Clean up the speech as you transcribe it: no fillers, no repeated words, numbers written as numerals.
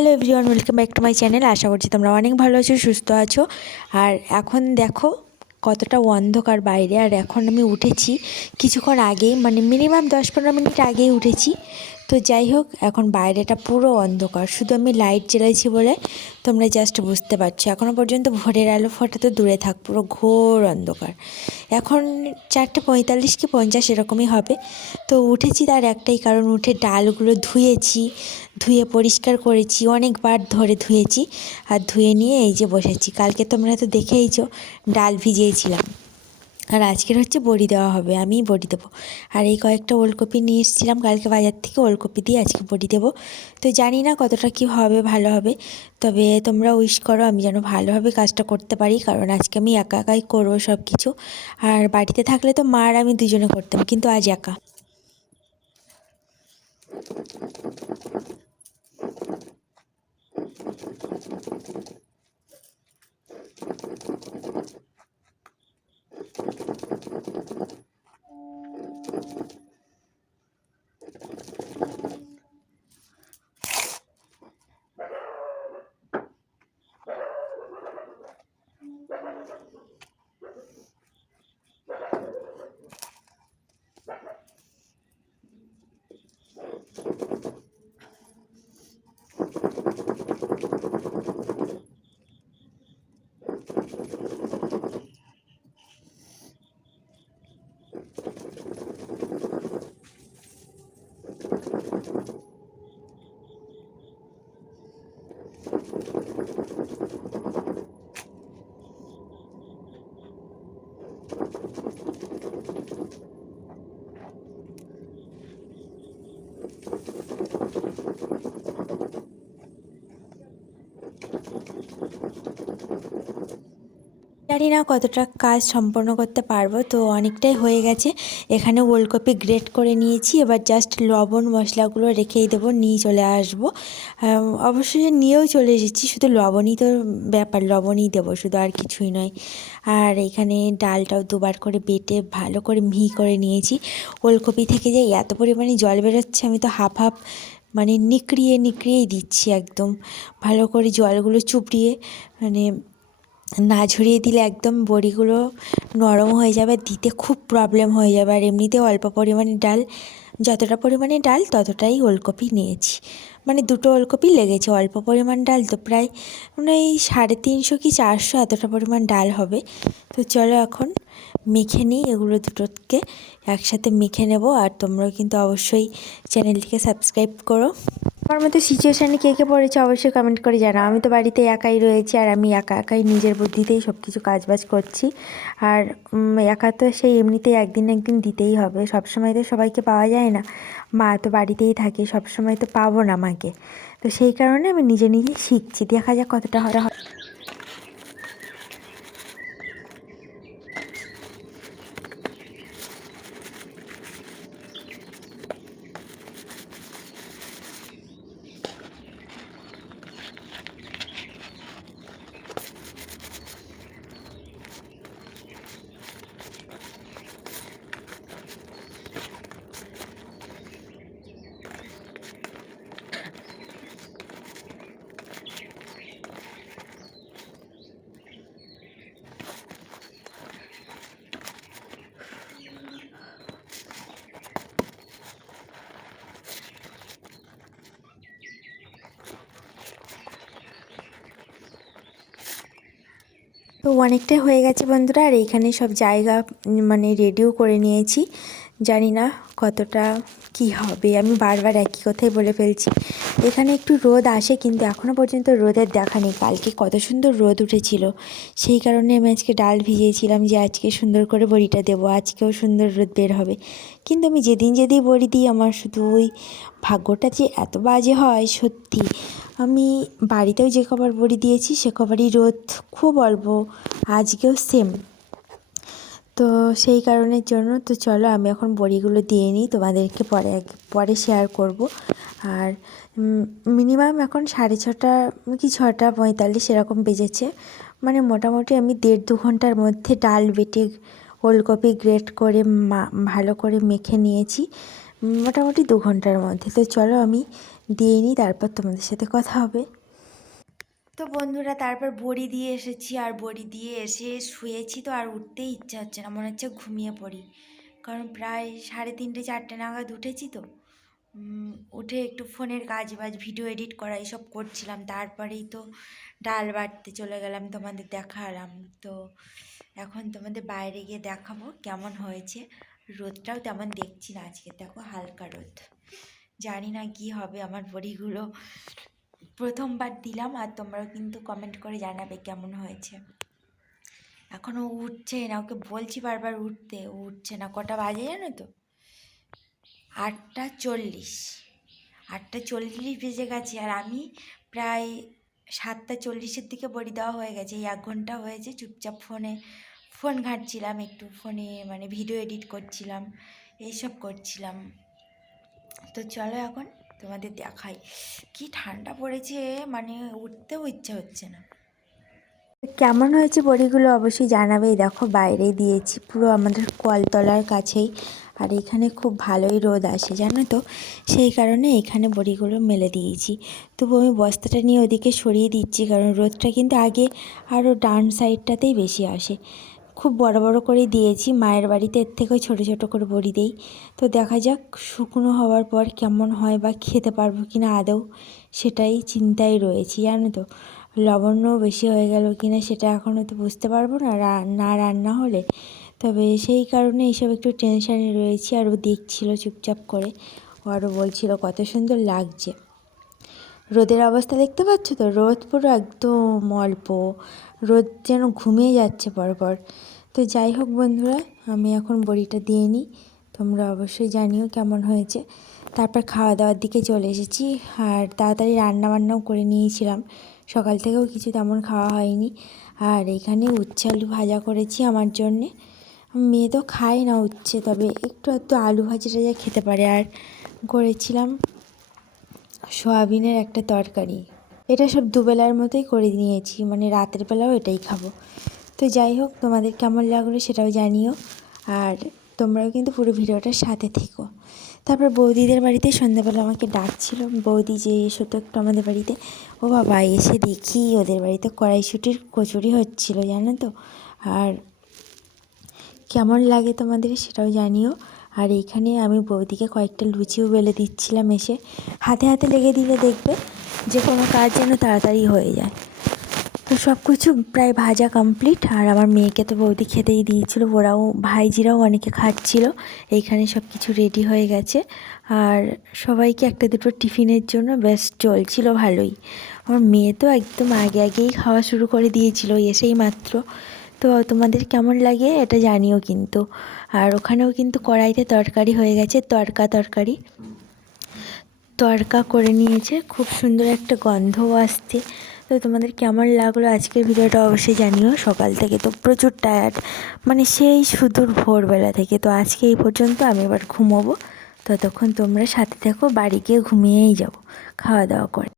Hello everyone, welcome back to my channel. আশা করছি তোমরা অনেক ভালো আছো, সুস্থ আছো। আর এখন দেখো কতটা অন্ধকার বাইরে। আর এখন আমি উঠেছি কিছুক্ষণ আগেই, মানে মিনিমাম 10-15 মিনিট আগেই উঠেছি। তো যাই হোক, এখন বাইরেটা পুরো অন্ধকার, শুধু আমি লাইট জ্বালাইছি বলে তোমরা জাস্ট বুঝতে পারছো। এখনও পর্যন্ত ভোরের আলো ফোটা তো দূরে থাক, পুরো ঘোর অন্ধকার। এখন 4:45 কি 50 এরকমই হবে। তো উঠেছি তার একটাই কারণ, উঠে ডালগুলো ধুয়ে পরিষ্কার করেছি, অনেকবার ধরে ধুয়েছি। আর ধুয়ে নিয়ে এই যে বসেছি। কালকে তোমরা তো দেখেইছো ডাল ভিজিয়েছিলাম, আর আজকের হচ্ছে বড়ি দেওয়া হবে, আমিই বড়ি দেবো। আর এই কয়েকটা ওলকপি নিয়ে এসেছিলাম কালকে বাজার থেকে, ওলকপি দিয়ে আজকে বড়ি দেবো। তো জানি না কতটা কি হবে, ভালো হবে। তবে তোমরা উইশ করো আমি যেন ভালোভাবে কাজটা করতে পারি, কারণ আজকে আমি একা একাই করবো সব কিছু। আর বাড়িতে থাকলে তো মা আর আমি দুজনে করতাম, কিন্তু আজ একা। জানি না কতটা কাজ সম্পন্ন করতে পারবো, তো অনেকটাই হয়ে গেছে। এখানে ওলকপি গ্রেট করে নিয়েছি, এবার জাস্ট লবণ মশলাগুলো রেখেই দেবো, নিয়ে চলে আসবো। অবশ্যই নিয়েও চলে এসেছি, শুধু লবণই তো ব্যাপার, লবণই দেবো শুধু, আর কিছুই নয়। আর এখানে ডালটাও দুবার করে বেটে ভালো করে মিহি করে নিয়েছি। ওলকপি থেকে যে এত পরিমাণে জল বেরোচ্ছে, আমি তো হাফ হাফ মানে নিকড়িয়েই দিচ্ছি একদম ভালো করে, জলগুলো চুপড়িয়ে, মানে না ঝরিয়ে দিলে একদম বড়িগুলো নরম হয়ে যাবে, দিতে খুব প্রবলেম হয়ে যাবে। আর এমনিতেও অল্প পরিমাণে ডাল, যতটা পরিমাণে ডাল ততটাই ওলকপি নিয়েছি, মানে 2টো ওলকপি লেগেছে। অল্প পরিমাণ ডাল তো প্রায় মানে এই 350 কি 400 এতটা পরিমাণ ডাল হবে। তো চলো এখন মেখে নিই, এগুলো দুটোকে একসাথে মেখে নেব। আর তোমরাও কিন্তু অবশ্যই চ্যানেলটিকে সাবস্ক্রাইব করো। আমার মতো সিচুয়েশানে কে কে পড়েছে অবশ্যই কমেন্ট করে জানাও। আমি তো বাড়িতে একাই রয়েছি, আর আমি একা একাই নিজের বুদ্ধিতেই সব কিছু কাজবাজ করছি। আর একা তো সেই এমনিতেই একদিন একদিন দিতেই হবে, সবসময় তো সবাইকে পাওয়া যায় না। মা তো বাড়িতেই থাকে, সবসময় তো পাবো না মাকে। তো সেই কারণে আমি নিজেই শিখছি, দেখা যাক কতটা হয়। তো অনেকটাই হয়ে গেছে বন্ধুরা। আর এইখানে সব জায়গা মানে রেডিও করে নিয়েছি, জানি না কতটা কি হবে, আমি বারবার একই কথাই বলে ফেলছি। এখানে একটু রোদ আসে, কিন্তু এখনও পর্যন্ত রোদের দেখা নেই। কালকে কত সুন্দর রোদ উঠেছিল, সেই কারণে আমি আজকে ডাল ভিজিয়েছিলাম যে আজকে সুন্দর করে বড়িটা দেবো, আজকেও সুন্দর রোদ বের হবে। কিন্তু আমি যেদিন বড়ি দিই, আমার শুধু ওই ভাগ্যটা যে এত বাজে হয় সত্যি। আমি বাড়িতেও যে কবার বড়ি দিয়েছি সে কবারই রোদ খুব অল্প, আজকেও সেম। তো সেই কারণের জন্য তো চলো আমি এখন বড়িগুলো দিয়ে নিই, তোমাদেরকে পরে শেয়ার করব। আর মিনিমাম এখন 6:30 কি 6:45 এরকম বেজেছে, মানে মোটামুটি আমি 1.5-2 ঘন্টার মধ্যে ডাল বেটে ওলকপি গ্রেট করে ভালো করে মেখে নিয়েছি, মোটামুটি 2 ঘন্টার মধ্যে। তো চলো আমি দিয়ে নিই, তারপর তোমাদের সাথে কথা হবে। তো বন্ধুরা তারপর বড়ি দিয়ে এসেছি, আর বড়ি দিয়ে এসে শুয়েছি, তো আর উঠতেই ইচ্ছা হচ্ছে না, মনে হচ্ছে ঘুমিয়ে পড়ি। কারণ প্রায় 3:30 4টে নাগাদ উঠেছি, তো উঠে একটু ফোনের কাজ বাজ ভিডিও এডিট করা এইসব করছিলাম, তারপরেই তো ডাল বাটতে চলে গেলাম, তোমাদের দেখালাম। তো এখন তোমাদের বাইরে গিয়ে দেখাবো কেমন হয়েছে। রোদটাও তেমন দেখছি না আজকে, দেখো হালকা রোদ। জানি না কি হবে আমার বড়িগুলো, প্রথমবার দিলাম। আর তোমরাও কিন্তু কমেন্ট করে জানাবে কেমন হয়েছে। এখনও উঠছে না, ওকে বলছি বারবার উঠতে, উঠছে না। কটা বাজে জানো তো? 8:40। 8:40 বেজে গেছে, আর আমি প্রায় 7:40-এর দিকে বড়ি দেওয়া হয়ে গেছে। এই 1 ঘন্টা হয়েছে চুপচাপ ফোন ঘাঁটছিলাম, একটু ফোনে মানে ভিডিও এডিট করছিলাম, এইসব করছিলাম। তো চলো এখন তোমাদের দেখাই। কি ঠান্ডা পড়েছে, মানে উঠতেও ইচ্ছা হচ্ছে না। কেমন হয়েছে বড়িগুলো অবশ্যই জানাবেই। দেখো বাইরেই দিয়েছি, পুরো আমাদের কলতলার কাছেই, আর এখানে খুব ভালোই রোদ আসে জানো তো, সেই কারণে এখানে বড়িগুলো মেলে দিয়েছি। তবু আমি বস্তাটা নিয়ে ওদিকে সরিয়ে দিচ্ছি, কারণ রোদটা কিন্তু আগে আরও ডান সাইডটাতেই বেশি আসে। খুব বড় বড় করেই দিয়েছি, মায়ের বাড়িতে এর থেকেও ছোটো ছোটো করে বড়ি দেই। তো দেখা যাক শুকনো হওয়ার পর কেমন হয়, বা খেতে পারবো কি না আদৌ, সেটাই চিন্তায় রয়েছি জানো তো। লবণও বেশি হয়ে গেল কিনা সেটা এখনও তো বুঝতে পারবো না, না রান্না হলে। তবে সেই কারণে এইসব একটু টেনশানে রয়েছি। আর ও দেখছিল চুপচাপ করে, ও আরও বলছিল কত সুন্দর লাগছে। রোদের অবস্থা দেখতে পাচ্ছ তো, রোদ পুরো একদম অল্প, রোদ যেন ঘুমিয়ে যাচ্ছে পরপর। তো যাই হোক বন্ধুরা, আমি এখন বড়িটা দিয়ে নিই, তোমরা অবশ্যই জানিও কেমন হয়েছে। তারপর খাওয়া দাওয়ার দিকে চলে এসেছি, আর তাড়াতাড়ি রান্নাবান্নাও করে নিয়েছিলাম, সকাল থেকেও কিছু তেমন খাওয়া হয়নি। আর এখানে উচ্ছে আলু ভাজা করেছি আমার জন্যে। মেয়ে তো খায় না উচ্ছে, তবে একটু আলু ভাজা টাজা খেতে পারে। আর করেছিলাম সয়াবিনের একটা তরকারি। এটা সব দুবেলার মতোই করে নিয়েছি, মানে রাতের বেলাও এটাই খাবো। তো যাই হোক, তোমাদের কেমন লাগলো সেটাও জানিও, আর তোমরাও কিন্তু পুরো ভিডিওটার সাথে থেকো। তারপর বৌদিদের বাড়িতে সন্ধ্যাবেলা আমাকে ডাকছিল, বৌদি যে এসো তো একটু আমাদের বাড়িতে। ও বাবা, এসে দেখি ওদের বাড়িতে কড়াইশুঁটির কচুরি হচ্ছিল জানো তো। আর কেমন লাগে তোমাদের সেটাও জানিও। আর এইখানে আমি বৌদিকে কয়েকটা লুচিও বেলে দিচ্ছিলাম, এসে হাতে হাতে লেগে দিলে দেখবে যে কোনো কাজ যেন তাড়াতাড়ি হয়ে যায়। তো সব কিছু প্রায় ভাজা কমপ্লিট, আর আমার মেয়েকে তো বৌদি খেতেই দিয়েছিল, ওরাও ভাইজিরাও অনেকে খাচ্ছিল। এইখানে সব কিছু রেডি হয়ে গেছে, আর সবাইকে একটা দুটো টিফিনের জন্য বেশ চলছিল ভালোই। আমার মেয়ে তো একদম আগেই খাওয়া শুরু করে দিয়েছিল এসেই মাত্র। তো তোমাদের কেমন লাগে এটা জানিও কিন্তু। আর ওখানেও কিন্তু কড়াইতে তরকারি হয়ে গেছে, তড়কা করে নিয়েছে, খুব সুন্দর একটা গন্ধও আসছে। তো তোমাদের কেমন লাগলো আজকের ভিডিওটা অবশ্যই জানিও। সকাল থেকে তো প্রচুর টায়ার্ড, মানে সেই সুদূর ভোরবেলা থেকে। তো আজকে এই পর্যন্ত, আমি এবার ঘুমোবো। ততক্ষণ তোমরা সাথে থাকো, বাড়ি গিয়ে ঘুমিয়েই যাবো খাওয়া দাওয়া করে।